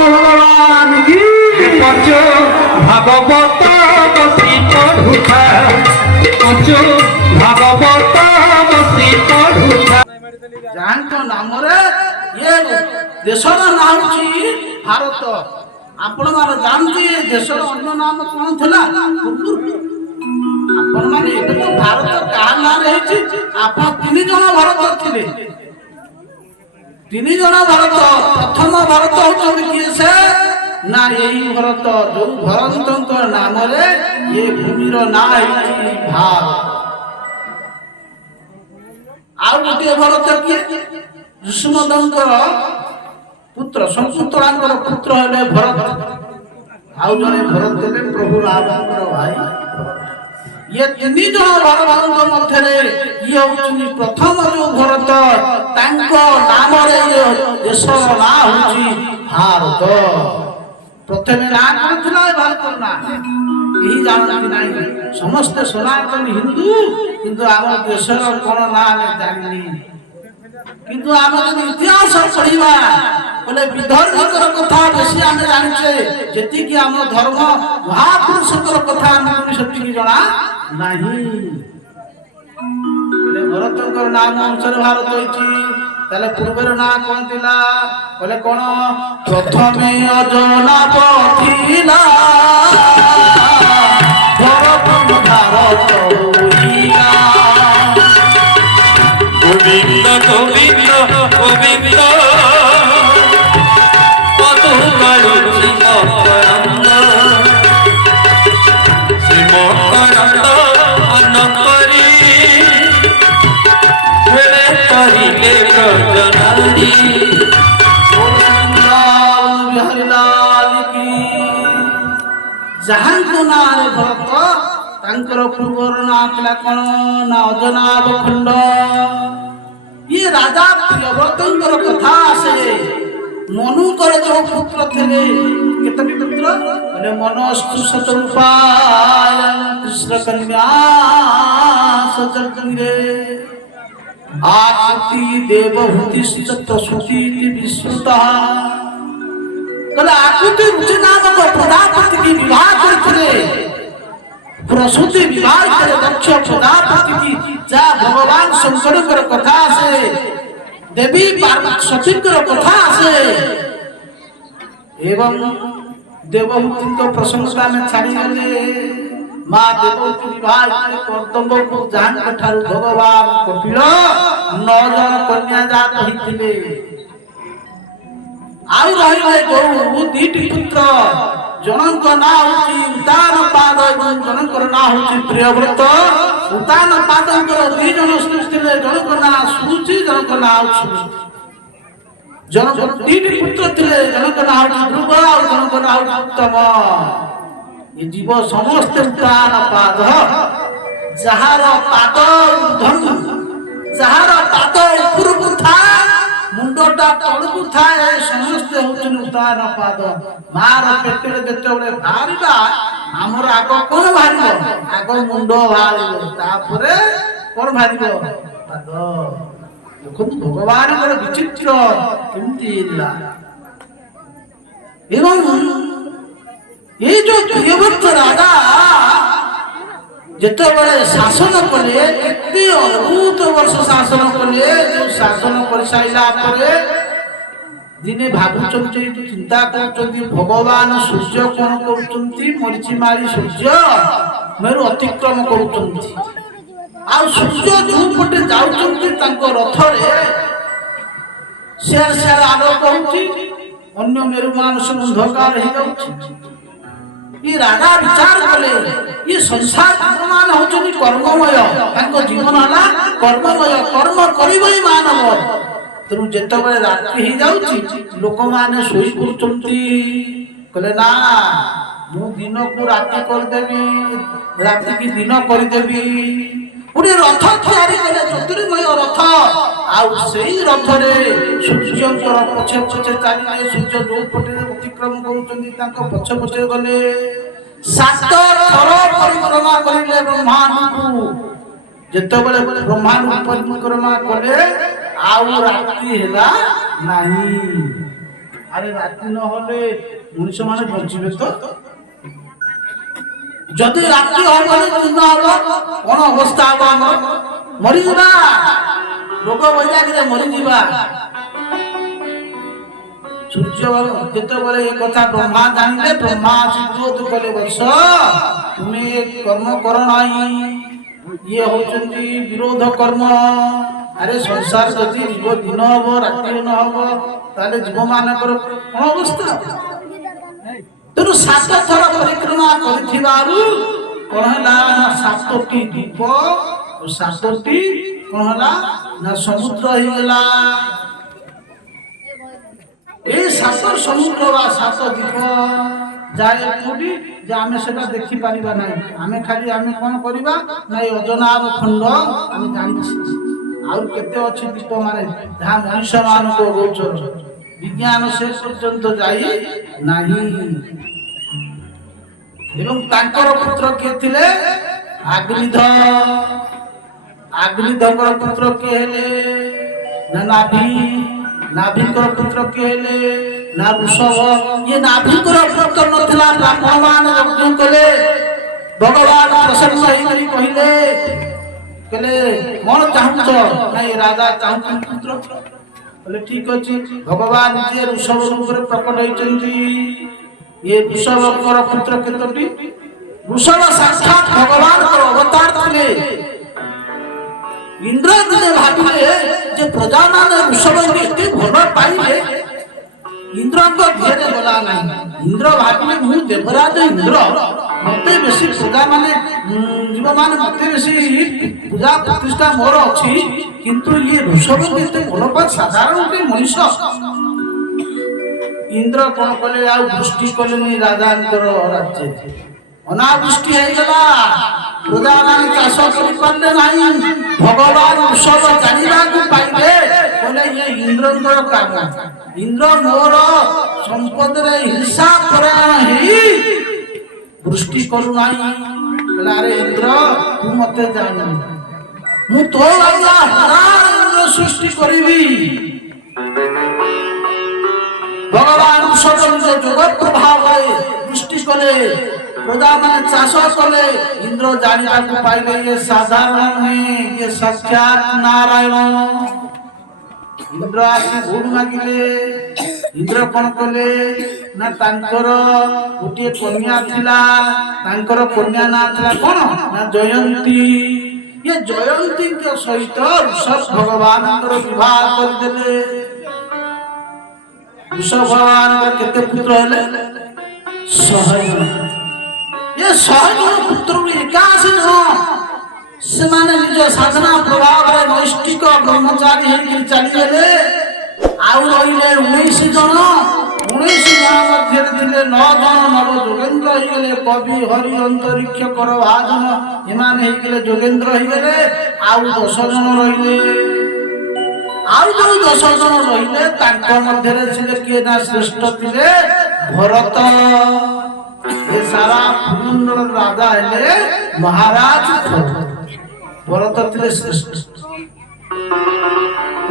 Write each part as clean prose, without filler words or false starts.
ভগবান কি পঞ্চ ভাগবত বসি পড়ুথা পঞ্চ ভাগবত বসি পড়ুথা ଯାହାଙ୍କ ନାମରେ ଇଏ ଦେଶର ନାଁ ହେଉଛି ଭାରତ। ଆପଣମାନେ ଜାଣନ୍ତି ଏ ଦେଶର ଅନ୍ୟ ନାମ କ'ଣ ଥିଲା ପୂର୍ବରୁ? ଆପଣମାନେ ଏବେ ତ ଭାରତ କାହା ନାଁରେ ହେଇଛି? ଆପଣ 3 ଜଣ ଭାରତ ଥିଲେ, 3 ଜଣ ଭାରତ। ପ୍ରଥମ ଭାରତ ହେଉଛନ୍ତି କିଏ ସେ? ନା ଏଇ ଭରତ, ଯୋଉ ଭରତଙ୍କ ନାମରେ ଏ ଭୂମିର ନାଁ ହେଇଛି ଭାରତ। ଆଉ ଗୋଟିଏ ଭରତ କିଏ? ଯଶୋମନ୍ଦଙ୍କର ପୁତ୍ର, ଶଙ୍କୁତଳାଙ୍କର ପୁତ୍ର ହେଲେ ଭରତ। ଆଉ ଜଣେ ଭରତ ହେଲେ ପ୍ରଭୁ ରାମଙ୍କର ଭାଇ। ଇଏ 3 ଜଣ ଭରତଙ୍କ ମଧ୍ୟରେ ଇଏ ହଉଛନ୍ତି ପ୍ରଥମ ଯୋଉ ଭରତ, ତାଙ୍କ ନାମରେ ଇଏ ଦେଶର ନାଁ ହଉଛି ଭାରତ। ପ୍ରଥମେ ନାଁ କ'ଣ ଥିଲା ଏ ଭାରତର ନାଁ? କେହି ଜାଣନ୍ତି ନାହିଁ। ସମସ୍ତେ ସନାତନ ହିନ୍ଦୁ, କିନ୍ତୁ ଆମ ଦେଶର କ'ଣ ନାଁ ଆମେ ଜାଣିନି। କିନ୍ତୁ ଆମେ ଯଦି ଇତିହାସ ପଢିବା ବୋଲେ ବିଦର୍ଭୀଙ୍କର କଥା ବେଶୀ ଆମେ ଜାଣିଛେ, ଯେତିକି ଆମ ଧର୍ମ ମହାପୁରୁଷଙ୍କର କଥା ଆମକୁ ସେତିକି ଜଣା ନାହିଁ। ଭରତଙ୍କର ନାମ ଅନୁସାରେ ଭାରତ ହେଇଛି। ତାହେଲେ ପୂର୍ବର ନାଁ କ'ଣ ଥିଲା? ବୋଲେ କ'ଣ? ପ୍ରଥମେ ଅଜନାବ ଥିଲା ଭାରତ ହୋଇଲା। গোবিন্দ গোবিন্দ গোবিন্দ মধু কালুচি মকরন্দ শ্রী মকরন্দ মন করি ফেরে করিলে ব্রজনারী। ଯାହାଙ୍କ ନାଁରେ ଭରତ, ତାଙ୍କର ପୂର୍ବର ନାଁ ଥିଲା କ'ଣ? ନା ଅଜନାବ ଖଣ୍ଡ। ଇଏ ରାଜା ପ୍ରିୟବ୍ରତଙ୍କର କଥା ଆସେ। ମନୁଙ୍କର ଯୋଉ ପୁତ୍ର ଥିଲେ, କେତୋଟି ପୁତ୍ର? ବୋଲେ ମନସ୍ତୁ ଶତରୂପାୟ କୃଷ୍ଣ କନ୍ୟା ସଚର୍ଜନିରେ ଆକୃତି ଦେବଭୂତି ପ୍ରସୂତି ବିଶ୍ରୁତା। କହିଲେ ଆକୃତି ରୁଚି ନାମକ ପ୍ରଜାପତି କି ବିବାହ କରିଥିଲେ। ପ୍ରସୂତି ବିବାହ করে ଦକ୍ଷ ପ୍ରଜାପତି କି, ଯାହା ଭଗବାନ ଶଙ୍କରଙ୍କର କଥା ଆସେ, ଦେବୀ ସତୀଙ୍କର କଥା ଆସେ। ଏବଂ ଦେବଭୂତିଙ୍କ ପ୍ରସଙ୍ଗକୁ ଆମେ ଛାଡ଼ିଗଲେ, ମା ଦେବଭୂତି ବିବାହ କରି କର୍ତ୍ତବ୍ୟକୁ, ଯାହାଙ୍କ ଠାରୁ ଭଗବାନ କପିଳ 9 ଜଣ କନ୍ୟା ଜାତ ହୋଇଥିଲେ। ଆଉ ରହିଲେ ଯୋଉ 2ଟି ପୁତ୍ର, ଜଣଙ୍କ ନାଁ ହଉଛି ଉଦାନପାଦ ଏବଂ ଜଣଙ୍କର ନାଁ ହଉଛି ପ୍ରିୟବ୍ରତ। ଉଦାନପାଦଙ୍କର 2 ଜଣ ସ୍ତ୍ରୀ ଥିଲେ, ଜଣଙ୍କ ନାଁ ସୁରୁଚି, ଜଣଙ୍କ ନାଁ ହଉଛି ଜଣଙ୍କ 2ଟି ପୁତ୍ର ଥିଲେ, ଜଣଙ୍କ ନାଁ ହଉଛି ଧ୍ରୁବ, ଆଉ ଜଣଙ୍କ ନାଁ ହଉଛି ଉତ୍ତମ। ଏ ଜୀବ ସମସ୍ତେ ଉଦାନପାଦ, ଯାହାର ପାଦ ଉର୍ଦ୍ଧ୍ୱ, ଯାହାର ପାଦ ଉପରକୁ ଥାଏ, ମୁଣ୍ଡଟା ତଳକୁ ଥାଏ, ସମସ୍ତେ ହଉଛନ୍ତି ଉଦାନପାଦ। ମାର ପେଟରେ ଯେତେବେଳେ ବାହାରିବା, ଆମର ଆଗ କ'ଣ ବାହାରିବ? ଆଗ ମୁଣ୍ଡ ବାହାରିବ, ତାପରେ କ'ଣ ବାହାରିବ? ପାଦ। ଦେଖନ୍ତୁ ଭଗବାନଙ୍କର ବିଚିତ୍ର କେମିତି ହେଲା। ଏବଂ ଏଇ ଯୋଉ ପ୍ରିୟବ୍ରତ ରାଜା ଯେତେବେଳେ ଶାସନ କଲେ, କେତେ ଅଦ୍ଭୁତ ବର୍ଷ ଶାସନ କଲେ। ଯୋଉ ଶାସନ କରିସାରିଲା ପରେ ଦିନେ ଭାବୁଛନ୍ତି, ଚିନ୍ତା କରୁଛନ୍ତି, ଭଗବାନ ସୂର୍ଯ୍ୟ କ'ଣ କରୁଛନ୍ତି? ମରିଚି ମାରି ସୂର୍ଯ୍ୟ ମେରୁ ଅତିକ୍ରମ କରୁଛନ୍ତି। ଆଉ ସୂର୍ଯ୍ୟ ଯୋଉ ପଟେ ଯାଉଛନ୍ତି ତାଙ୍କ ରଥରେ, ସିଆଡେ ଆଲୋକ ହଉଛି, ଅନ୍ୟ ମେରୁମାନ ସବୁ ଅନ୍ଧକାର ହେଇଯାଉଛି। ये राजा विचार कले, ये संसार भगवान होचनी कर्ममय, तांको जीवन हला कर्ममय, कर्म करिबई मानव। तेनु जेतबेले रात्रि ही जाउची, लोक माने सोई पड़ुचंती, कले ना मु दिन को रात्रि कर देबी, रात्रि की दिन कर देबी। पुरे रथ तैयारी कले, ज्योतिर्मय रथ। आउ सेई रथरे सूर्यंकर पछे पछे चालिले, सूर्य जो पटे अतिक्रम करूचंती तांको पछे पछे गले। 7 थर परिक्रमा करिले ब्रह्मांड को। जेतबेले ब्रह्मांड परिक्रमा कले, आउ रात्रि हेला नाही। আরে রাত্রি নহলে মনুষ্য মানে বঞ্চিবে তো যদি রাত্রি হবনি দিন হব কোন অবস্থা হব আমার মরিযা লোক বৈরাগীরে মরিযা সূর্য যেতବେଳେ ଏ କଥା ବ୍ରହ୍ମା ଜାଣିଲେ ବ୍ରହ୍ମା ଚିତ୍ରୋଧ କଲେ ବସ ତୁମେ କର୍ମ କର ନାହିଁ ଇଏ ହଉଛନ୍ତି ବିରୋଧ କର୍ମ ଆରେ ସଂସାର ଯଦି ଜୀବ ଦିନ ହବ ରାତ୍ରି ନ ହବ ତାହେଲେ ଜୀବ ମାନଙ୍କର କଣ ଅବସ୍ଥା ତେଣୁ 7 ଥର ପରିକ୍ରମା କରିଥିବାରୁ କଣ ହେଲା ନା 7ଟି ଦ୍ୱୀପ ଓ 7ଟି କଣ ହେଲା ନା ସମୁଦ୍ର ହେଇଗଲା এই 7 সমুদ্র বা 7 দ্বীপ যায় কোটি যে আমি সেটা দেখি পারিবা নাই আমি কোন করিবা না এই অজনাব খণ্ড আমি জানিছি আর কেতে আছে দ্বীপ মানে যাহা মনুষ্য ମାନଙ୍କ গোচর বিজ্ঞান শেষ পর্যন্ত যাই নাই এবং তাଙ୍କର পুত্র কে ଥିଲେ আগ্নিধর পুত্র কে হেলে না नाभिकर पुत्र के हेले ना ऋषभ ये नाभिकर पुत्र नथिला ब्राह्मण यज्ञ कले भगवान प्रसन्न होई कहले मन चाहूच नहीं राजा चाहूच पुत्र बोले ठीक अछि भगवान जे ऋषभ रूप रे प्रकट होइचंती ये ऋषभ पुत्र केतोटी ऋषभ साक्षात भगवान को अवतार थिले इंद्र दिने भाबिले जे प्रजा माने ऋषभ एते भल पाइले इंद्र को घेरे गला नाही इंद्र भाबिले मु देवराज इंद्र मते बेसी प्रजा माने जीव माने मते बेसी पूजा प्रतिष्ठा मोर अछि किंतु ये ऋषभ एते भल पा साधारण के मनुष्य इंद्र कोन कले आ दृष्टि कलेनी राजांकर राज्य अनावृष्टि है गला प्रजा माने चाष करि पाले नाही भगवान ऋषभ जानिबा को पाइबे बोले ये इंद्रंकर काम इंद्र मोर संपद रे हिंसा परायण ही दृष्टि करू नाही बोले अरे इंद्र तू मते जानि मु तो आया हरा इंद्र सृष्टि करिबी भगवान ऋषभ जो जगत प्रभाव है दृष्टि कले प्रजा माने चाष कले इंद्र जानिबा को पाइले ये साधारण नहीं ये साक्षात नारायण इंद्र आसी भूल मागिले इंद्र कोन कले ना तांकर गोटे कन्या थिला तांकर कन्या ना थिला कोन ना जयंती ये जयंती के सहित ऋषभ भगवान विवाह कर देले ऋषभ भगवान केते पुत्र हेले 100 ये 100 पुत्र एकासी न से माने निज साधना प्रभाव रे नैष्टिक ब्रह्मचारी हेकि चली गेले आउ रहिले 19 जन मध्य दिले 9 जन नव जोगेंद्र हो गेले कवि हरि अंतरिक्ष कर भाजन एमान हे गेले जोगेंद्र हो गेले आउ 10 जन रहिले आउ जो 10 जन रहिले तांको मध्य रे छिले के ना श्रेष्ठ थिले भरत ये सारा भूमंडल राजा हेले महाराज भरत थिले श्रेष्ठ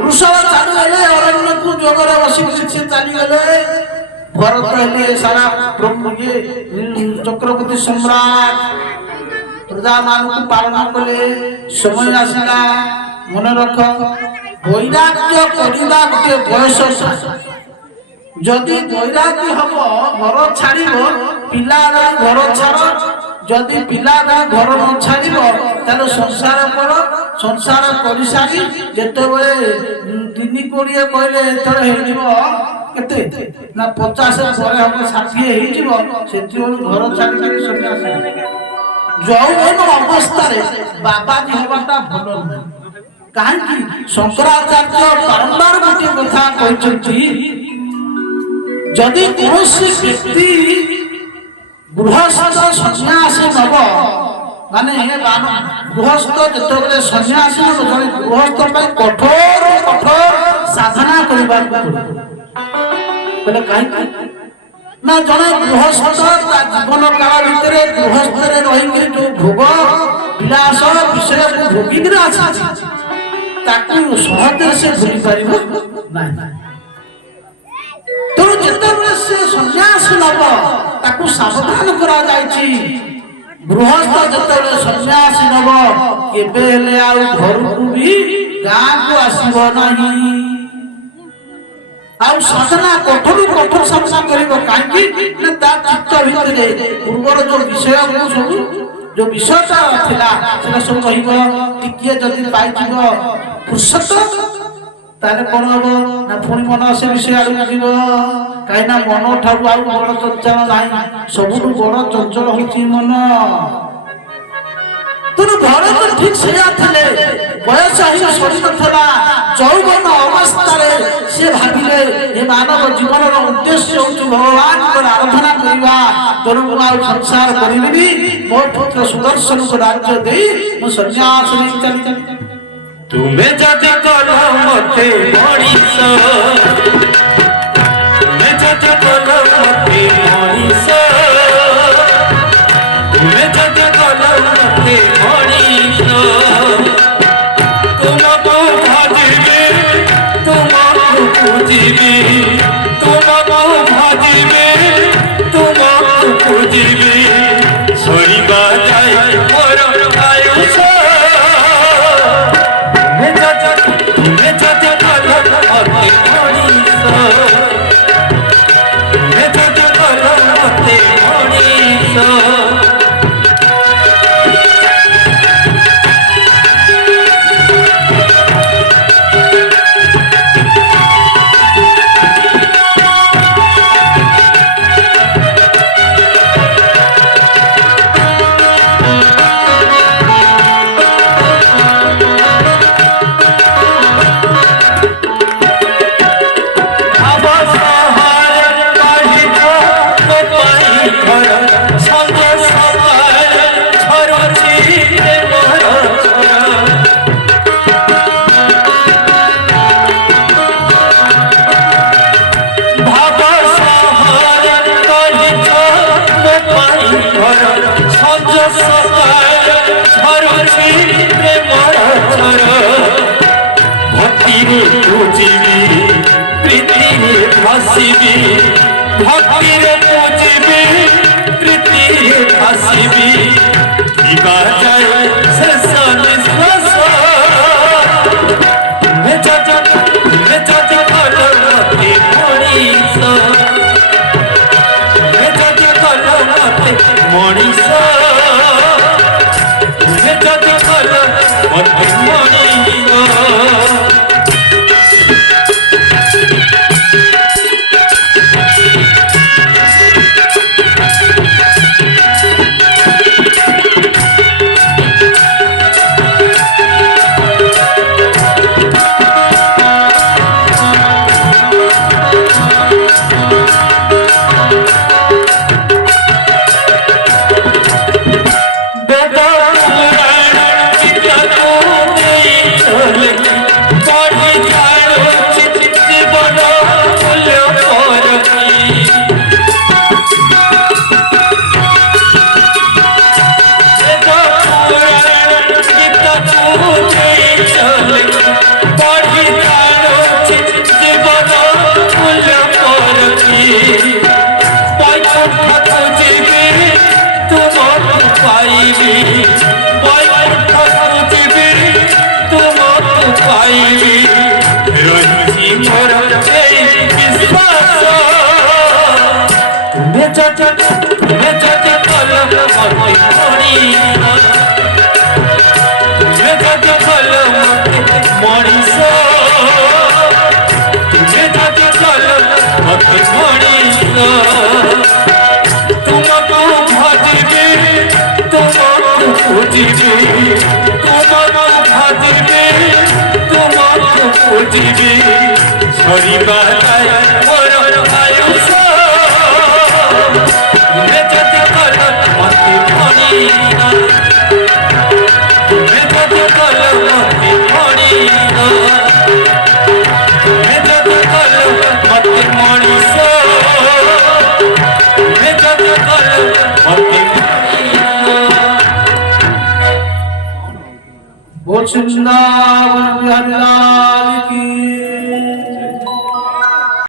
ऋषभ चालू हेले अरण्य को जोगरे बसी से चली गेले भरत हेले सारा ब्रह्म ये चक्रवर्ती सम्राट प्रजा मान को पालन कले समय आसिला मन रख वैराग्य करिबा के बयस जदि वैराग्य हबो घर छाड़िबो पिला घर छाड़ जदि पिला घर न छाड़िबो ताले संसार पर संसार करि सारी जेतेबेले 3 कोड़िए कहले एतरे हेजिबो केते ना 50 ପରେ हबो 60 हेजिबो सेति घर छाड़ी के सन्यास जौन अवस्था रे बाबा जी हबाटा भलो नै काहे कि शंकराचार्य बारंबार गोटे कथा कहचंती जदि कौनसी व्यक्ति गृहस्थ सन्यासी नब माने गृहस्थ जेतबेले सन्यासी नब जने गृहस्थ पय कठोर साधना करिबा बोले काहे ना जने गृहस्थ जीवन काल भितरे गृहस्थ रे रहि के जो भोग विलास विषय को भोगी के अछि ताकू सहज से भूली परिबो नाही ତେଣୁ ଯେତେବେଳେ ସେ ସନ୍ନ୍ୟାସ ନବ ତାକୁ ସାବଧାନ କରାଯାଇଛି। ଗୃହସ୍ଥ ଯେତେବେଳେ ସନ୍ନ୍ୟାସୀ ନବ କେବେ ହେଲେ ଆଉ ଘରକୁ ବି ଗାଁକୁ ଆସିବ ନାହିଁ। ଆଉ ସାଧନା କଠୋର କଠୋର ସାଧନା କରିବ କାହିଁକି ନା ତା ଚିତ୍ତ ଭିତରେ ପୂର୍ବର ଯୋଉ ବିଷୟ ସବୁ ଯୋଉ ବିଷୟଟା ଥିଲା ସେଟା ସବୁ କହିବ। ଟିକିଏ ଯଦି ପାଇଯିବ ଫୁର୍ସତ ତାହେଲେ କଣ ହବ ନା ପୁଣି ମନ ସେ ବିଷୟ ଆଡକୁ ଯିବ। କାହିଁକି ନା ମନ ଠାରୁ ଆଉ ବଡ ଚଞ୍ଚଳ ନାହିଁ। ସବୁଠୁ ବଡ ଚଞ୍ଚଳ ହଉଛି ମନ। ତେଣୁ ଭରତ ଠିକ ସେଇଆ ଥିଲେ। ବୟସ ହିଁ ସରିନଥିଲା। ଯୌବନ ଅବସ୍ଥାରେ ସେ ଭାବିଲେ ଏ ମାନବ ଜୀବନର ଉଦ୍ଦେଶ୍ୟ ହଉଛି ଭଗବାନଙ୍କର ଆରାଧନା କରିବା। ତେଣୁ ମୁଁ ଆଉ ସଂସାର କରିବିନି। ମୋ ପୁତ୍ର ସୁଦର୍ଶନକୁ ରାଜ୍ୟ ଦେଇ ମୁଁ ସନ୍ନ୍ୟାସ ନେଇ ଚାଲି। ତୁମେ ଯଦି କଲ ମତେ ମଣିଷ, ତୁମେ ଯଦି କଲ ମତେ ମଣିଷ, ତୁମେ ଯଦି କଲ ମତେ ମଣିଷ, ତୁମକୁ ଭାଜିବି, ତୁମକୁ ବୁଝିବି, ତୁମକୁ ଭାଜିବି, ତୁମକୁ ବୁଝିବି, ସରିବା ଯାଏ ମୋର ଆୟୁଷ। ତୁମେ ଯଦି କଲ ମତେ ମଣିଷ, ତୁମେ ଯଦି କଲ ମତେ ମଣିଷ, ভাসিবি ভক্তিরে পুজিবি প্রীতিরে ভাসিবি দিবা যায় শেষ নিঃশ্বাস। তুমে যদি কল মতে মଣିষ, তুমে যদি কল মতে মଣିষ, তুমে যদি কল মতে মଣିষ। সরিবা যায় মোর আয়ুষ। তুমে যদি কল মতে মনিষ, তুমে যদি কল মতে মনিষ, তুমে যদি কল মতে মনিষ, তুমে যদি কল মতে মনিষ। बोल वृंदावन बिहारी लाल